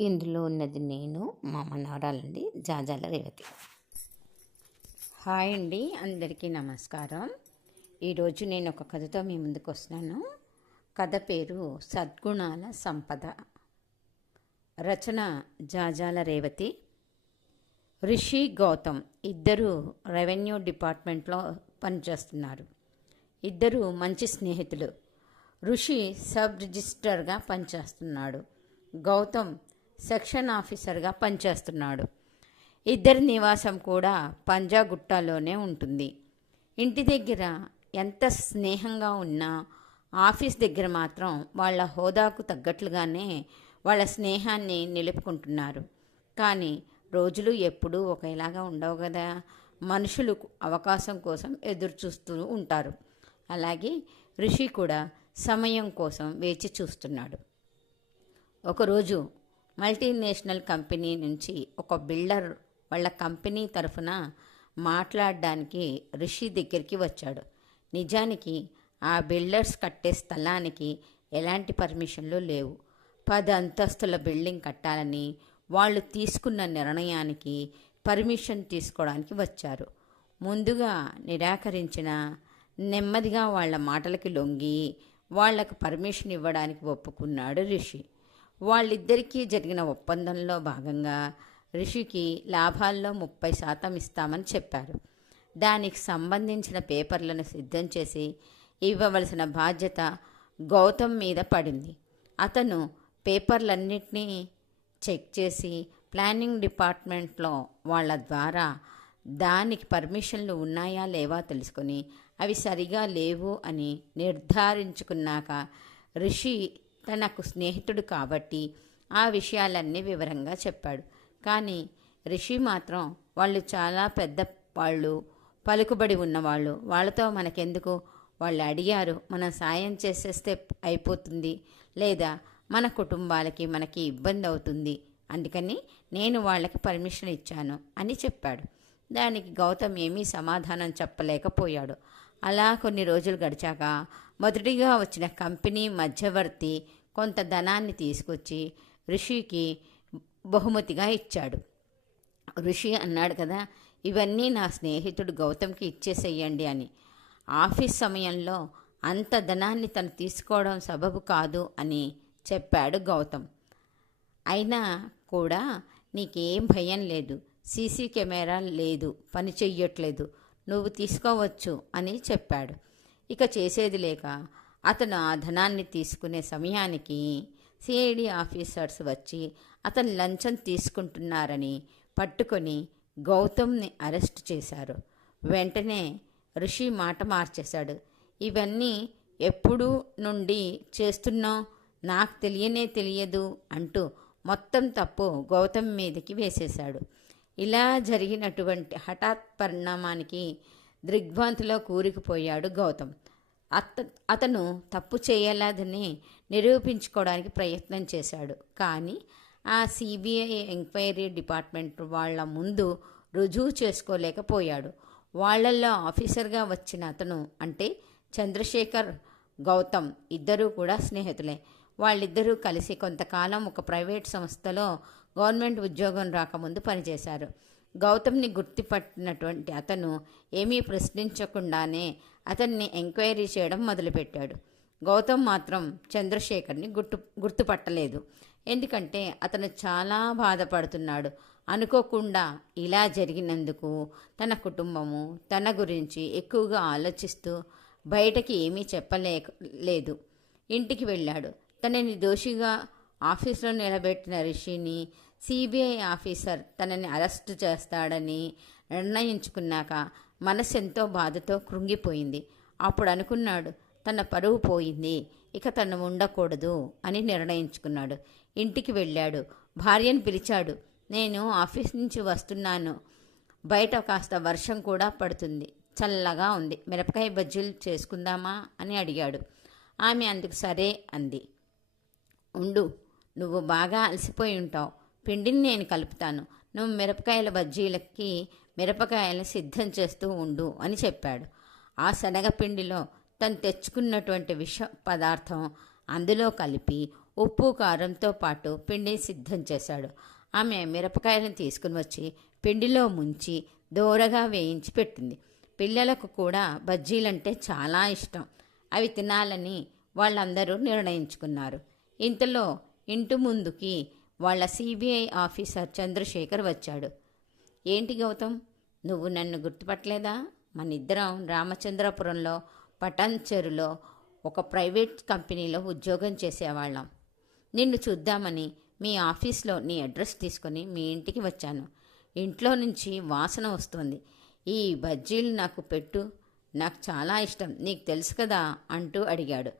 ఇందులో ఉన్నది నేను మా మనవరాలండి జాజాల రేవతి. హాయ్ అండి అందరికీ నమస్కారం. ఈరోజు నేను ఒక కథతో మీ ముందుకు వస్తున్నాను. కథ పేరు సద్గుణాల సంపద. రచన జాజాల రేవతి. రిషి గౌతమ్ ఇద్దరు రెవెన్యూ డిపార్ట్మెంట్లో పనిచేస్తున్నారు. ఇద్దరు మంచి స్నేహితులు. ఋషి సబ్ రిజిస్టర్గా పనిచేస్తున్నాడు. గౌతమ్ సెక్షన్ ఆఫీసర్గా పనిచేస్తున్నాడు. ఇద్దరి నివాసం కూడా పంజాగుట్టలోనే ఉంటుంది. ఇంటి దగ్గర ఎంత స్నేహంగా ఉన్నా ఆఫీస్ దగ్గర మాత్రం వాళ్ళ హోదాకు తగ్గట్లుగానే వాళ్ళ స్నేహాన్ని నిలుపుకుంటున్నారు. కానీ రోజులు ఎప్పుడూ ఒకేలాగా ఉండవు కదా. మనుషులు అవకాశం కోసం ఎదురు చూస్తూ ఉంటారు. అలాగే ఋషి కూడా సమయం కోసం వేచి చూస్తున్నాడు. ఒకరోజు మల్టీనేషనల్ కంపెనీ నుంచి ఒక బిల్డర్ వాళ్ళ కంపెనీ తరఫున మాట్లాడడానికి రిషి దగ్గరికి వచ్చాడు. నిజానికి ఆ బిల్డర్స్ కట్టే స్థలానికి ఎలాంటి పర్మిషన్లు లేవు. పది అంతస్తుల బిల్డింగ్ కట్టాలని వాళ్ళు తీసుకున్న నిర్ణయానికి పర్మిషన్ తీసుకోవడానికి వచ్చారు. ముందుగా నిరాకరించిన నెమ్మదిగా వాళ్ళ మాటలకి లొంగి వాళ్ళకు పర్మిషన్ ఇవ్వడానికి ఒప్పుకున్నాడు రిషి. వాళ్ళిద్దరికీ జరిగిన ఒప్పందంలో భాగంగా రిషికి లాభాల్లో ముప్పై శాతం ఇస్తామని చెప్పారు. దానికి సంబంధించిన పేపర్లను సిద్ధం చేసి ఇవ్వవలసిన బాధ్యత గౌతమ్ మీద పడింది. అతను పేపర్లన్నింటినీ చెక్ చేసి ప్లానింగ్ డిపార్ట్మెంట్లో వాళ్ళ ద్వారా దానికి పర్మిషన్లు ఉన్నాయా లేవా తెలుసుకొని అవి సరిగా లేవు అని నిర్ధారించుకున్నాక రిషి తనకు స్నేహితుడు కాబట్టి ఆ విషయాలన్నీ వివరంగా చెప్పాడు. కానీ రిషి మాత్రం వాళ్ళు చాలా పెద్ద వాళ్ళు పలుకుబడి ఉన్నవాళ్ళు. వాళ్ళతో మనకెందుకు? వాళ్ళు అడిగారు మనం సాయం చేసేస్తే అయిపోతుంది లేదా మన కుటుంబాలకి మనకి ఇబ్బంది అవుతుంది. అందుకని నేను వాళ్ళకి పర్మిషన్ ఇచ్చాను అని చెప్పాడు. దానికి గౌతమ్ ఏమీ సమాధానం చెప్పలేకపోయాడు. అలా కొన్ని రోజులు గడిచాక మొదటిగా వచ్చిన కంపెనీ మధ్యవర్తి కొంత ధనాన్ని తీసుకొచ్చి ఋషికి బహుమతిగా ఇచ్చాడు. ఋషి అన్నాడు కదా ఇవన్నీ నా స్నేహితుడు గౌతమ్కి ఇచ్చేసేయండి అని. ఆఫీస్ సమయంలో అంత ధనాన్ని తను తీసుకోవడం సబబు కాదు అని చెప్పాడు గౌతమ్. అయినా కూడా నీకేం భయం లేదు సీసీ కెమెరా లేదు పని చెయ్యట్లేదు నువ్వు తీసుకోవచ్చు అని చెప్పాడు. ఇక చేసేది లేక అతను ఆ ధనాన్ని తీసుకునే సమయానికి సిఐడి ఆఫీసర్స్ వచ్చి అతను లంచం తీసుకుంటున్నారని పట్టుకొని గౌతమ్ని అరెస్ట్ చేశారు. వెంటనే ఋషి మాట మార్చేశాడు. ఇవన్నీ ఎప్పుడు నుండి చేస్తున్నావు? నాకు తెలియనే తెలియదు అంటూ మొత్తం తప్పు గౌతమ్ మీదకి వేసేశాడు. ఇలా జరిగినటువంటి హఠాత్ పరిణామానికి దిగ్భ్రాంతిలో కూరుకుపోయాడు గౌతమ్. అత అతను తప్పు చేయలేదని నిరూపించుకోవడానికి ప్రయత్నం చేశాడు. కానీ ఆ సిబిఐ ఎంక్వైరీ డిపార్ట్మెంట్ వాళ్ళ ముందు రుజువు చేసుకోలేకపోయాడు. వాళ్ళల్లో ఆఫీసర్గా వచ్చిన అతను అంటే చంద్రశేఖర్ గౌతమ్ ఇద్దరూ కూడా స్నేహితులే. వాళ్ళిద్దరూ కలిసి కొంతకాలం ఒక ప్రైవేట్ సంస్థలో గవర్నమెంట్ ఉద్యోగం రాకముందు పనిచేశారు. గౌతమ్ని గుర్తుపట్టినటువంటి అతను ఏమీ ప్రశ్నించకుండానే అతన్ని ఎంక్వైరీ చేయడం మొదలుపెట్టాడు. గౌతమ్ మాత్రం చంద్రశేఖర్ని గుర్తు గుర్తుపట్టలేదు. ఎందుకంటే అతను చాలా బాధపడుతున్నాడు. అనుకోకుండా ఇలా జరిగినందుకు తన కుటుంబము తన గురించి ఎక్కువగా ఆలోచిస్తూ బయటకి ఏమీ చెప్పలేక లేదు. ఇంటికి వెళ్ళాడు. తనని దోషిగా ఆఫీసులో నిలబెట్టిన రిషిని సిబిఐ ఆఫీసర్ తనని అరెస్టు చేస్తాడని నిర్ణయించుకున్నాక మనసు ఎంతో బాధతో కృంగిపోయింది. అప్పుడు అనుకున్నాడు తన పరువు పోయింది ఇక తను ఉండకూడదు అని నిర్ణయించుకున్నాడు. ఇంటికి వెళ్ళాడు. భార్యను పిలిచాడు. నేను ఆఫీస్ నుంచి వస్తున్నాను. బయట కాస్త వర్షం కూడా పడుతుంది. చల్లగా ఉంది. మిరపకాయ బజ్జీలు చేసుకుందామా అని అడిగాడు. ఆమె అందుకు సరే అంది. ఉండు నువ్వు బాగా అలసిపోయి ఉంటావు. పిండిని నేను కలుపుతాను. నువ్వు మిరపకాయల బజ్జీలకి మిరపకాయలను సిద్ధం చేస్తూ ఉండు అని చెప్పాడు. ఆ శనగపిండిలో తను తెచ్చుకున్నటువంటి విష పదార్థం అందులో కలిపి ఉప్పు కారంతో పాటు పిండిని సిద్ధం చేశాడు. ఆమె మిరపకాయలను తీసుకుని వచ్చి పిండిలో ముంచి దోరగా వేయించి పెట్టింది. పిల్లలకు కూడా బజ్జీలంటే చాలా ఇష్టం. అవి తినాలని వాళ్ళందరూ నిర్ణయించుకున్నారు. ఇంతలో ఇంటి ముందుకి వాళ్ళ సిబిఐ ఆఫీసర్ చంద్రశేఖర్ వచ్చాడు. ఏంటి గౌతమ్? నువ్వు నన్ను గుర్తుపట్టలేదా? మన ఇద్దరం రామచంద్రపురంలో పటాన్చెరులో ఒక ప్రైవేట్ కంపెనీలో ఉద్యోగం చేసేవాళ్ళం. నిన్ను చూద్దామని మీ ఆఫీస్లో నీ అడ్రస్ తీసుకొని మీ ఇంటికి వచ్చాను. ఇంట్లో నుంచి వాసన వస్తుంది. ఈ బజ్జీలు నాకు పెట్టు. నాకు చాలా ఇష్టం. నీకు తెలుసు కదా? అంటూ అడిగాడు.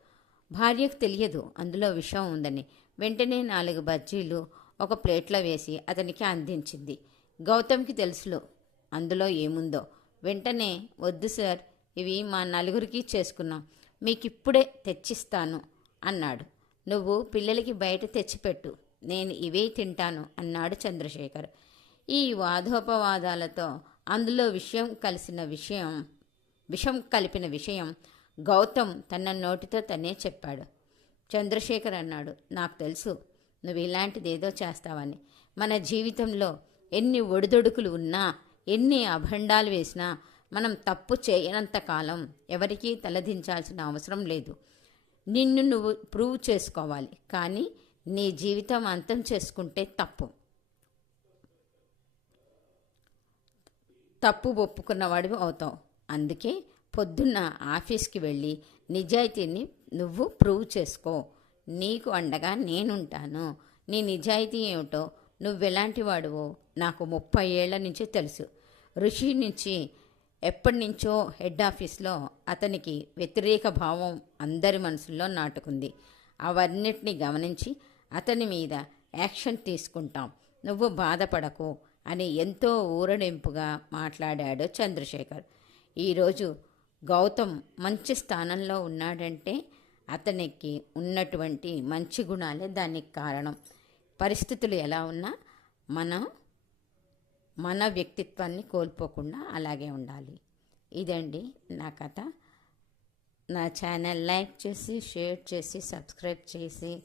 భార్యకు తెలియదు. అందులో విషం ఉందని. వెంటనే నాలుగు బజ్జీలు ఒక ప్లేట్లో వేసి అతనికి అందించింది. గౌతమ్కి తెలుసులో. అందులో ఏముందో. వెంటనే వద్దు సార్ ఇవి మా నలుగురికి చేసుకున్నాం. మీకు ఇప్పుడే తెచ్చిస్తాను అన్నాడు. నువ్వు పిల్లలకి బయట తెచ్చిపెట్టు. నేను ఇవే తింటాను అన్నాడు చంద్రశేఖర్. ఈ వాదోపవాదాలతో అందులో విషయం కలిసిన విషయం విషం కలిపిన విషయం గౌతమ్ తన నోటితో తనే చెప్పాడు. చంద్రశేఖర్ అన్నాడు నాకు తెలుసు నువ్వు ఇలాంటిదేదో చేస్తావని. మన జీవితంలో ఎన్ని ఒడిదొడుకులు ఉన్నా ఎన్ని అభండాలు వేసినా మనం తప్పు చేయనంత కాలం ఎవరికీ తలదించాల్సిన అవసరం లేదు. నిన్ను నువ్వు ప్రూవ్ చేసుకోవాలి కానీ నీ జీవితం అంతం చేసుకుంటే తప్పు. తప్పు ఒప్పుకున్నవాడివి అవుతావు. అందుకే పొద్దున్న ఆఫీస్కి వెళ్ళి నిజాయితీని నువ్వు ప్రూవ్ చేసుకో. నీకు అండగా నేనుంటాను. నీ నిజాయితీ ఏమిటో నువ్వెలాంటి వాడువో నాకు ముప్పై ఏళ్ళ నుంచి తెలుసు. ఋషి నుంచి ఎప్పటి నుంచో హెడ్ ఆఫీస్లో అతనికి వ్యతిరేక భావం అందరి మనసుల్లో నాటుకుంది. అవన్నిటిని గమనించి అతని మీద యాక్షన్ తీసుకుంటాం. నువ్వు బాధపడకు అని ఎంతో ఊరడింపుగా మాట్లాడాడు చంద్రశేఖర్. ఈరోజు గౌతమ్ మంచి స్థానంలో ఉన్నాడంటే అతనికి ఉన్నటువంటి మంచి గుణాలే దానికి కారణం. పరిస్థితులు ఎలా ఉన్నా మనం మన వ్యక్తిత్వాన్ని కోల్పోకుండా అలాగే ఉండాలి. ఇదండి నా కథ. నా ఛానల్ లైక్ చేసి షేర్ చేసి సబ్స్క్రైబ్ చేసి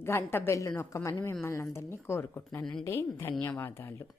గంట బెల్లు నొక్కమని మిమ్మల్ని అందరినీ కోరుకుంటున్నానండి. ధన్యవాదాలు.